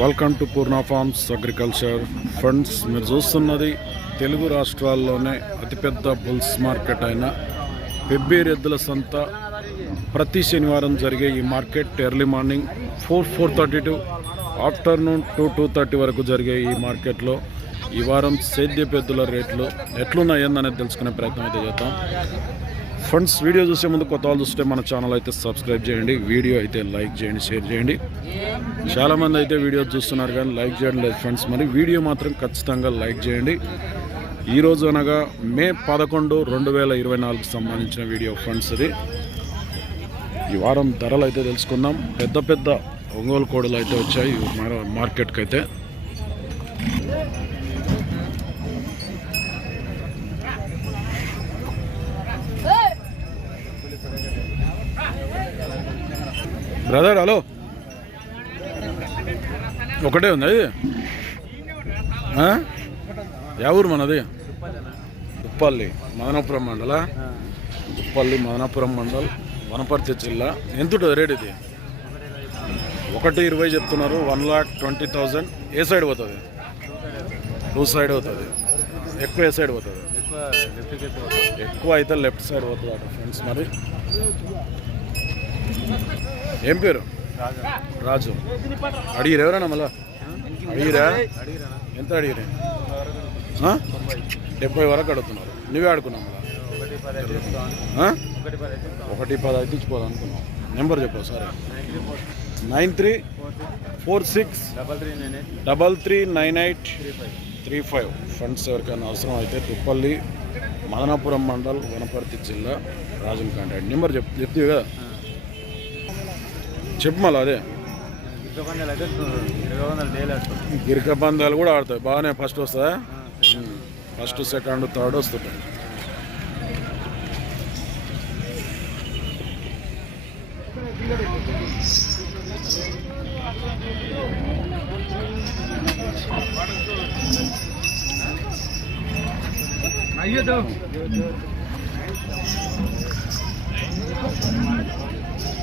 Welcome to Purna farms agriculture funds మీరు చూస్తున్నది తెలుగు రాష్ట్రాల్లోనే అతిపెద్ద బుల్స్ మార్కెట్ అయిన పెబ్బేరు ఎద్దుల సంత. ప్రతి శనివారం జరిగే ఈ market early morning four four thirty to afternoon two two thirty వరకు జరిగే ఈ మార్కెట్లో ఈ వారం సేద్య పెద్దుల రేట్లు ఎట్లున్నాయని తెలుసుకునే ప్రయత్నం అయితే చేద్దాం. ఫ్రెండ్స్ వీడియో చూసే ముందు కొత్త వాళ్ళు చూస్తే మన ఛానల్ అయితే సబ్స్క్రైబ్ చేయండి. వీడియో అయితే లైక్ చేయండి షేర్ చేయండి. చాలామంది అయితే వీడియో చూస్తున్నారు కానీ లైక్ చేయడం లేదు ఫ్రెండ్స్ మరి వీడియో మాత్రం ఖచ్చితంగా లైక్ చేయండి. ఈ రోజు అనగా మే పదకొండు రెండు వేల ఇరవై నాలుగుకి సంబంధించిన వీడియో ఫ్రెండ్స్ ఇది. ఈ వారం ధరలు అయితే తెలుసుకుందాం. పెద్ద పెద్ద ఒంగోలు కోడలు అయితే వచ్చాయి. మార్కెట్కి అయితే. Brother hello. ఒకటే ఉంది అది? యా ఊరు మనది? ఉప్పల్లి మదనపురం మండల. ఉప్పల్లి మదనపురం మండల్ వనపర్తి జిల్లా. ఎంత ఉంటుంది రేట్ ఇది? ఒకటి ఇరవై చెప్తున్నారు వన్ లాక్ ట్వంటీ థౌజండ్. ఏ సైడ్ పోతుంది? టూ సైడ్ అవుతుంది ఎక్కువ ఏ సైడ్ పోతుంది? ఎక్కువ అయితే లెఫ్ట్ సైడ్ పోతుంది అట ఫ్రెండ్స్ మరి. ఏం పేరు? రాజు. అడిగిరు ఎవరన్నా మళ్ళా? అడిగిరా? ఎంత అడిగిరే? డెబ్బై వరకు అడుగుతున్నారు. నువ్వే ఆడుకున్నావు ఒకటి పది అయితే ఇచ్చిపోదాం అనుకున్నాం నెంబర్ చెప్పావు సరే nine three four six double three nine eight double three nine eight three five. Friends ఎవరికైనా అవసరం అయితే తుప్పల్లి మదనాపురం మండల్ వనపర్తి జిల్లా రాజుని కాంటాక్ట్ నెంబర్ చెప్ చెప్తివి కదా? చెప్పు మళ్ళీ అదే గిరిక పందాలు కూడా ఆడతాయి. బాగానే ఫస్ట్ వస్తుందా? ఫస్ట్ సెకండ్ థర్డ్ వస్తుంటాయి.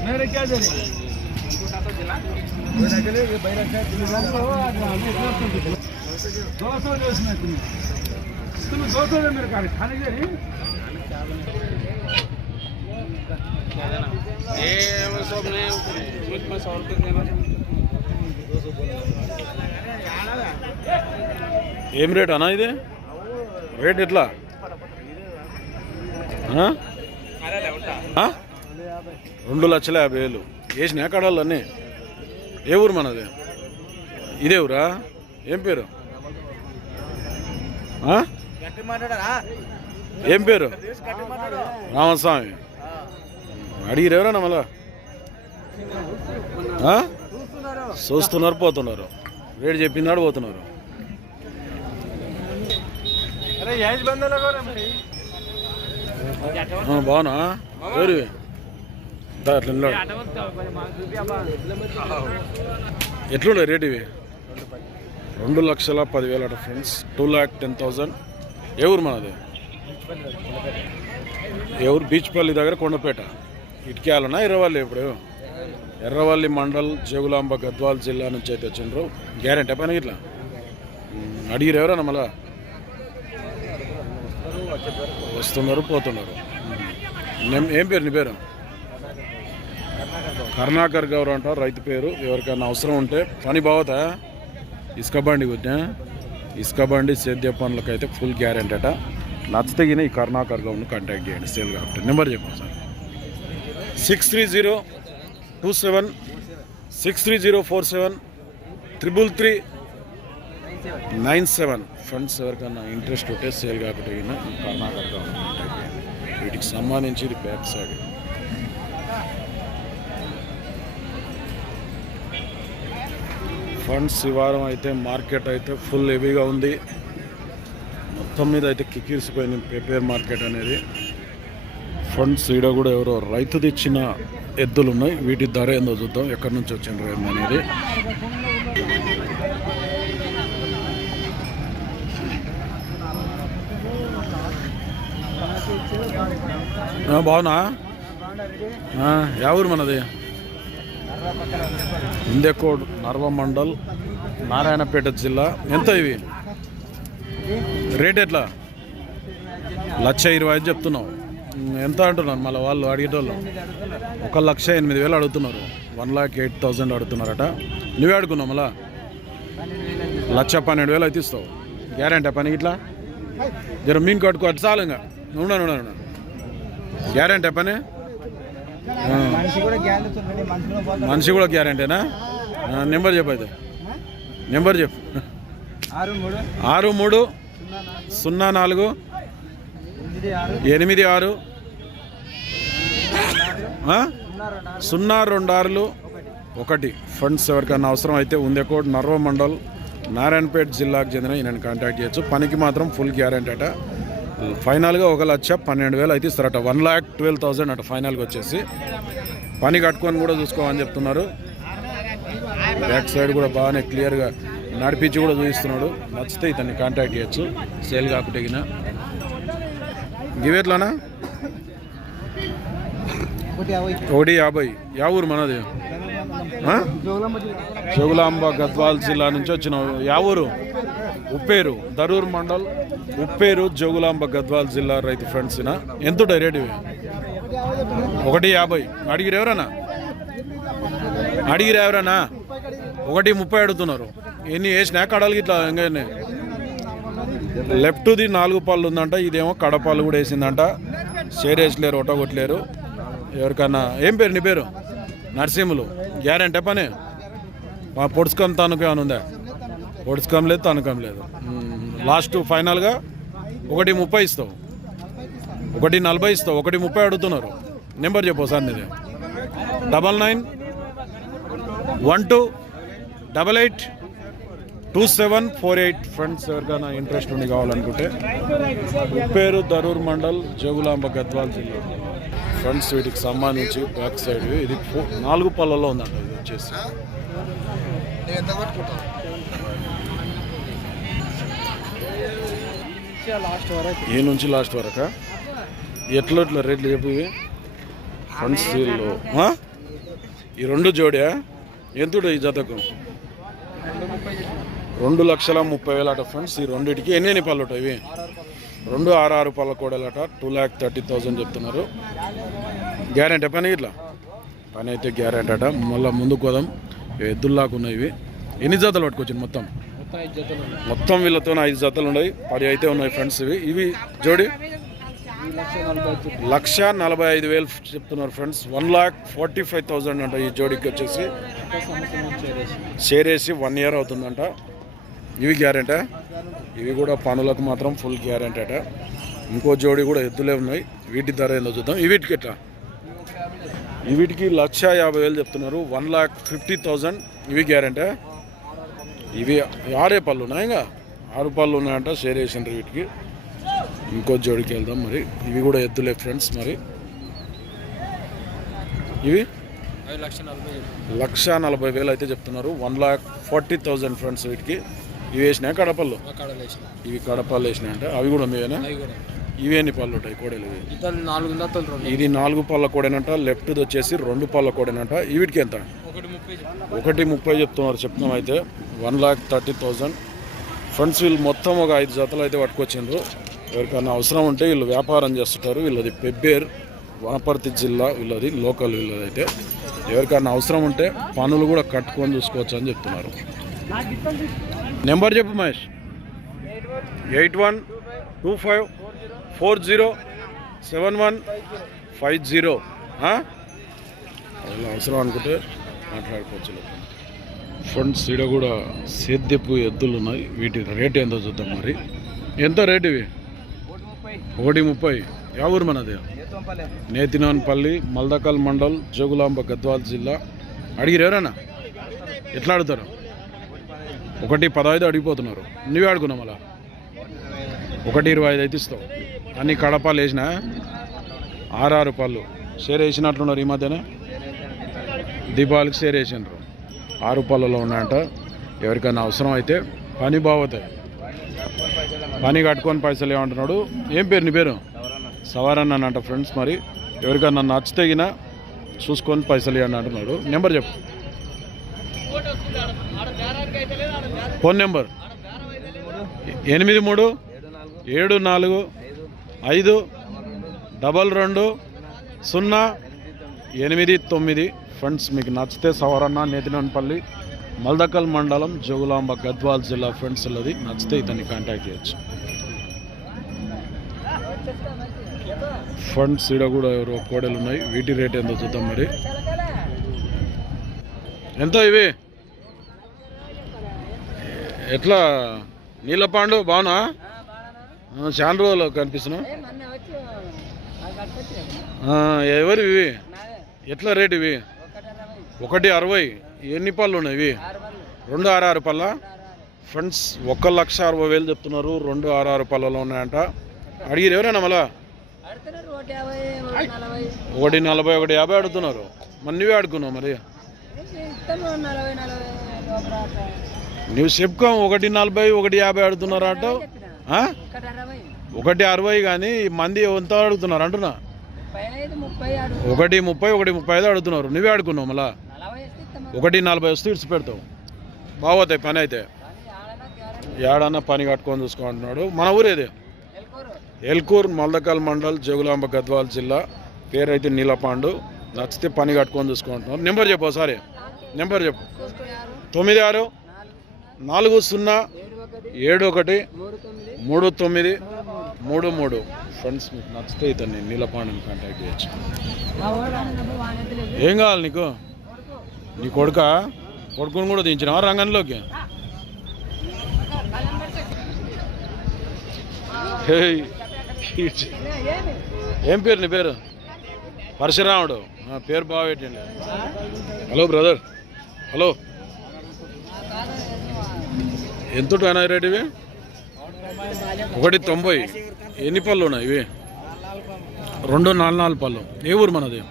మేరే క్యా జరిగింది रहे दो सौ दो इसमें तुम्हें तुम्हें दो सौ दे मेरे कार खाने के लिए ये सब मैं मुझ में सौ रुपये देना ఏం రేట్ అన్నా ఇది రేట్ ఎట్లా ఆ? ఆ? రెండు లక్షల యాభై వేలు వేసిన కడాలు అన్నీ ఏ ఊరు మనది? ఇదే ఊరా? ఏం పేరు? ఏం పేరు? రామస్వామి. అడిగిరు ఎవరన్నా మళ్ళా? చూస్తున్నారు పోతున్నారు. రేటు చెప్పినాడు పోతున్నారు. బాగున్నా? ఎవరు అట్లా ఎట్లున్నాయి రేట్ ఇవి? రెండు లక్షల పదివేల అట friends. Two lakh ten thousand. ఏ ఊరు మనది ఏ ఊరు? బీచ్పల్లి దగ్గర కొండపేట. ఇటుకాలనా ఎర్రవల్లి ఇప్పుడు? ఎర్రవల్లి మండల్ జగులాంబ గద్వాల్ జిల్లా నుంచి అయితే వచ్చిండ్రు. గ్యారెంటీ పైన ఇట్లా అడిగిరు ఎవరన్నా మళ్ళా? వస్తున్నారు పోతున్నారు. ఏం పేరు నీ పేరు? కర్ణాకర్ గౌరవ్ అంటారు రైతు పేరు. ఎవరికైనా అవసరం ఉంటే పని బాగుతా ఇసుక బండి కొద్దిగా ఇసుక బండి సేద్య పనులకైతే అయితే ఫుల్ గ్యారెంటీ అట. నచ్చితే గిన ఈ కర్ణాకర్ గౌడ్ని కాంటాక్ట్ చేయండి. సేల్ కాబట్టి. నెంబర్ చెప్పండి sir. Six three zero two seven six three zero four seven triple three nine seven. Friends ఎవరికైనా ఇంట్రెస్ట్ ఉంటే సేల్ కాబట్టి కర్ణాటక ఈ కాంటాక్ట్ చేయండి. వీటికి సంబంధించి ఇది బ్యాక్ సైడ్ ఫండ్స్ శివారం అయితే మార్కెట్ అయితే ఫుల్ హెవీగా ఉంది. మొత్తం మీద అయితే కిక్కిరిసిపోయింది పేపర్ మార్కెట్ అనేది. ఫండ్స్ ఈడ కూడా ఎవరో రైతు తెచ్చిన ఎద్దులు ఉన్నాయి. వీటి ధర ఏందో చూద్దాం. ఎక్కడి నుంచి వచ్చిన రేమ్ అనేది. ఆ, బాగున్నా? యా ఊరు మనది? ఇందెకోడ్ నర్వ మండల్ నారాయణపేట జిల్లా. ఎంత ఇవి? రేట్ ఎట్లా? లక్ష ఇరవై ఐదు చెప్తున్నావు. ఎంత అంటున్నారు? మళ్ళీ వాళ్ళు అడిగేటోళ్ళు. ఒక లక్ష ఎనిమిది వేలు అడుగుతున్నారు. వన్ లాక్ ఎయిట్ థౌజండ్ అడుగుతున్నారట. నువ్వే అడుగున్నావు మళ్ళా? లక్ష పన్నెండు వేలు అయితే ఇస్తావు. గ్యారంటీ పని ఇట్లా? జర మీన్ కట్టుకో అటు చాలు ఇంకా. ఉన్నాను ఉన్నాను గ్యారంటీ పని? మనిషి కూడా గ్యారంటీనా? నెంబర్ చెప్పు అయితే. నెంబర్ చెప్పు. ఆరు మూడు. సున్నా నాలుగు. ఎనిమిది ఆరు? సున్నా రెండు ఆరులు. ఒకటి. ఫండ్స్ ఎవరికైనా అవసరం అయితే ఉందేకోట్ నర్వ మండల్ నారాయణపేట జిల్లాకు చెందిన ఈయనని కాంటాక్ట్ చేయొచ్చు. పనికి మాత్రం ఫుల్ గ్యారంటీ అట. ఫైనల్గా ఒక లక్ష పన్నెండు వేలు అయితే ఇస్తారట. వన్ ల్యాక్ ట్వెల్వ్ థౌజండ్ అట ఫైనల్గా వచ్చేసి. పని కట్టుకొని కూడా చూసుకోమని చెప్తున్నారు. బ్యాక్ సైడ్ కూడా బాగానే క్లియర్గా నడిపించి కూడా చూపిస్తున్నాడు. నచ్చితే ఇతన్ని కాంటాక్ట్ చేయొచ్చు. సేల్ కాకుండా గిన. గివేట్లోనా? ఒకటి యాభై. యా ఊరు మనది. జోగులాంబ గద్వాల్ జిల్లా నుంచి వచ్చిన యావూరు ఉప్పేరు. దరూర్ మండల్ ఉప్పేరు జోగులాంబ గద్వాల్ జిల్లా రైతు ఫ్రెండ్స్ ఎంత ఉంటాయి ఇవి? ఒకటి యాభై. అడిగిరు ఎవరన్నా? అడిగిరు ఎవరన్నా? ఒకటి ముప్పై అడుగుతున్నారు. ఎన్ని వేసినా కడలు ఇట్లా ఇంకా లెఫ్ట్ది నాలుగు పళ్ళు ఉందంట ఇదేమో కడపాలు కూడా వేసిందంట. షేర్ వేసలేరు ఒట కొట్టలేరు. ఎవరికన్నా? ఏం పేరు నీ పేరు? నరసింహులు గ్యారంటీ పని. మా పొడుచుకం తనకం ఏమైనా ఉందా? పొడుచుకం లేదు తనకం లేదు. లాస్ట్ ఫైనల్గా ఒకటి ముప్పై ఇస్తావు. ఒకటి నలభై ఇస్తావు. ఒకటి ముప్పై అడుగుతున్నారు. నెంబర్ చెప్పు సార్ నీది. Double nine one two double eight two seven four eight. Friends ఎవరికైనా ఇంట్రెస్ట్ ఉండి కావాలనుకుంటే ఉప్పేరు దరూర్ మండల్ జోగులాంబ గద్వాల్ జిల్లా. ఫ్రెండ్స్ వీటికి సంబంధించి బ్యాక్ సైడ్. ఇది నాలుగు పళ్ళలో ఉందంట ఇది వచ్చేసి. ఈ నుంచి లాస్ట్ వరకా? ఎట్లా ఎట్లా రేట్లు చెప్పు వీళ్ళు ఆ? ఈ రెండు జోడియా? ఎంత ఈ జతకు? రెండు లక్షల ముప్పై వేలు అట ఫ్రెండ్స్ ఈ రెండింటికి ఎన్ని ఎన్ని పళ్ళు ఉంటాయి ఇవి? రెండు ఆరు ఆరు పళ్ళ కోడలట టూ ల్యాక్ థర్టీ థౌజండ్ చెప్తున్నారు. గ్యారెంటీ పని ఇట్లా? పని అయితే గ్యారెంటీ అట. మళ్ళీ ముందుకు పోదాం. ఎద్దుల్లాగా ఉన్నాయి ఇవి ఎన్ని జతలు పట్టుకొచ్చింది మొత్తం? మొత్తం వీళ్ళతో ఐదు జతలు ఉన్నాయి. పది అయితే ఉన్నాయి ఫ్రెండ్స్ ఇవి. ఇవి జోడి? లక్ష నలభై ఐదు వేలు చెప్తున్నారు friends one lakh forty five thousand అంట ఈ జోడికి వచ్చేసి. షేర్ వేసి వన్ ఇయర్ అవుతుందంట. ఇవి గ్యారెంటా ఇవి కూడా పనులకు మాత్రం ఫుల్ గ్యారెంటీ అట. ఇంకో జోడి కూడా ఎద్దులే ఉన్నాయి. వీటి ధర ఏందో చూద్దాం. ఈ వీటికి ఎట్లా? ఈ వీటికి లక్ష యాభై వేలు చెప్తున్నారు. వన్ లాక్ ఫిఫ్టీ థౌజండ్ ఇవి గ్యారెంటీ ఇవి ఆరే పళ్ళు ఉన్నాయి ఇంకా? ఆరు పళ్ళు ఉన్నాయంట షేర్ వేసిండ్రు వీటికి. ఇంకో జోడికి వెళ్దాం మరి. ఇవి కూడా ఎద్దులే ఫ్రెండ్స్ మరి. ఇవి? లక్ష నలభై వేలు. అయితే చెప్తున్నారు. One lakh forty thousand friends వీటికి. ఇవి వేసినాయి కడపల్లో? వేసిన. ఇవి కడపలు వేసినాయి అంటే అవి కూడా మీవేనా? ఇవి ఎన్ని పళ్ళు ఉంటాయి? కోడలు ఇవి. ఇది నాలుగు పళ్ళ కోడేనంట లెఫ్ట్ది వచ్చేసి రెండు పళ్ళ కోడేనంట. వీటికి ఎంత? ఒకటి ముప్పై ఒకటి ముప్పై చెప్తున్నారు చెప్తున్నాం అయితే. One lakh thirty thousand friends వీళ్ళు మొత్తం ఒక ఐదు జతలు అయితే పట్టుకొచ్చిండ్రు. ఎవరికైనా అవసరం ఉంటే వీళ్ళు వ్యాపారం చేస్తుంటారు. వీళ్ళది పెబ్బేర్ వనపర్తి జిల్లా వీళ్ళది లోకల్ వీళ్ళది అయితే. ఎవరికైనా అవసరం ఉంటే పనులు కూడా కట్టుకొని చూసుకోవచ్చు అని చెప్తున్నారు. నెంబర్ చెప్పు Mahesh. Eight one two five four zero seven one five zero. అలా అవసరం అనుకుంటే మాట్లాడుకోవచ్చు. ఫ్రెండ్స్ ఈడ కూడా సేద్యపు ఎద్దులు ఉన్నాయి. వీటి రేట్ ఏందో చూద్దాం మరి. ఎంత రేట్ ఇవి? ఒకటి ముప్పై. యా ఊరు మనది? నేతినాన్పల్లి మల్దకల్ మండల్ జోగులాంబ గద్వాల్ జిల్లా. అడిగిరు ఎవరైనా ఎట్లా అడుగుతారు? ఒకటి పదహైదు అడిగిపోతున్నారు. నువ్వే అడుగున్నావు అలా ఒకటి ఇరవై ఐదు అయితే ఇస్తావు. అన్ని కడపాలు వేసినా ఆరారు పళ్ళు. షేర్ వేసినట్లున్నారు ఈ మధ్యన. దీపావళికి షేర్ వేసినారు. ఆరు పళ్ళలో ఉన్నాయంట. ఎవరికైనా అవసరం అయితే పని బాగుతాయి పని కట్టుకొని పైసలు ఏమంటున్నాడు? ఏం పేరు నీ పేరు? సవారన్న అంట ఫ్రెండ్స్ మరి. ఎవరికైనా నచ్చితే చూసుకొని పైసలు ఇవ్వండి అంటున్నాడు. నెంబర్ చెప్పు. ఫోన్ నెంబర్ ఎనిమిది మూడు ఏడు నాలుగు ఐదు డబల్ రెండు సున్నా ఎనిమిది తొమ్మిది. ఫ్రెండ్స్ మీకు నచ్చితే సవరన్న నేతినపల్లి మల్దకల్ మండలం జోగులాంబ గద్వాల్ జిల్లా ఫ్రెండ్స్ ఉన్నది నచ్చితే ఇతన్ని కాంటాక్ట్ చేయొచ్చు. ఫండ్స్ ఈడ కూడా ఎవరో కోడలు ఉన్నాయి. వీటి రేట్ ఎంతో చూద్దాం మరి. ఎంత ఇవి? ఎట్లా? నీలపాండు బాగునా ఆ, చాలా రోజులు కనిపిస్తున్నావు. ఎవరు ఇవి ఎట్లా రేట్ ఇవి? ఒకటి అరవై. ఎన్ని పళ్ళు ఉన్నాయి ఇవి? రెండు ఆరు ఆరు పళ్ళ? ఫ్రెండ్స్ ఒక లక్ష అరవై వేలు చెప్తున్నారు. రెండు ఆరు ఆరు పళ్ళలో ఉన్నాయంట. అడిగిరు ఎవరైనా మళ్ళా? ఒకటి నలభై. ఒకటి యాభై అడుగుతున్నారు. మరి. నువ్వే అడుగున్నావు మరి నువ్వు చెప్పుకో ఒకటి నలభై ఒకటి యాభై అడుగుతున్నారు అంట ఆ? ఒకటి అరవై. కానీ మంది ఎంత అడుగుతున్నారు అంటున్నా? ఒకటి ముప్పై ఒకటి ముప్పై ఐదు అడుగుతున్నారు. నువ్వే అడుగున్నావు మళ్ళా? ఒకటి నలభై వస్తే ఇడిచి పెడతావు బాగోతాయి పని అయితే. ఏడన్నా పని కట్టుకొని చూసుకుంటున్నాడు మన ఊరేది ఎల్కూర్ మల్దకల్ మండల్ జగులాంబ గద్వాల్ జిల్లా. పేరైతే నీలపాండు. నచ్చితే పని కట్టుకొని చూసుకుంటున్నాడు నెంబర్ చెప్పు ఒకసారి. నెంబర్ చెప్పు. తొమ్మిది ఆరు. నాలుగు సున్నా ఏడు ఒకటి మూడు తొమ్మిది మూడు మూడు. ఫ్రెండ్స్ మీకు నచ్చితే ఇతన్ని నీలపాండని కాంటాక్ట్ చేయొచ్చు. ఏం కావాలి నీకు? నీ కొడుక? కొడుకుని కూడా దించినావా రంగంలోకి? హేయ్. ఏం పేరు నీ పేరు? పరశురాముడు. పేరు బాగా పెట్టండి. Hello brother. హలో. ఎంత ఉంటాయి రేట్ ఇవి? ఒకటి తొంభై. ఎన్ని పళ్ళు ఉన్నాయి ఇవి? రెండు నాలుగు నాలుగు పళ్ళు. ఏ ఊరు మనది?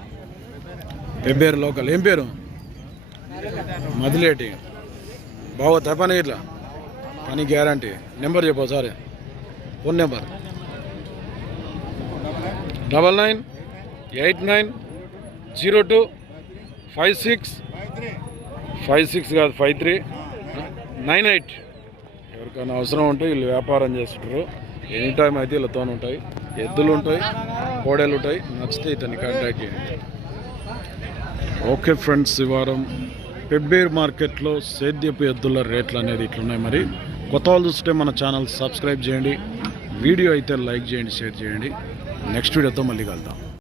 పేరు లోకల్. ఏం పేరు? మదిలేటి. బాగోతా పని ఇట్లా? పని గ్యారంటీ. నెంబర్ చెప్పు sorry phone number. Double nine eight nine zero two five six. Five six కాదు ఫైవ్ త్రీ. Nine eight. ఎవరికైనా అవసరం ఉంటే వీళ్ళు వ్యాపారం చేస్తుంటారు. ఎనీ టైం అయితే వీళ్ళతో ఉంటాయి. ఎద్దులు ఉంటాయి కోడలు ఉంటాయి. నచ్చితే ఇతన్ని కాంటాక్ట్ చేయండి. ఓకే ఫ్రెండ్స్ ఈ వారం పెబ్బేర్ మార్కెట్లో సేద్యపు ఎద్దుల రేట్లు అనేది ఇట్లున్నాయి మరి. కొత్త వాళ్ళు చూస్తే మన ఛానల్ సబ్స్క్రైబ్ చేయండి. వీడియో అయితే లైక్ చేయండి షేర్ చేయండి. నెక్స్ట్ వీడియోతో మళ్ళీ కలుద్దాం.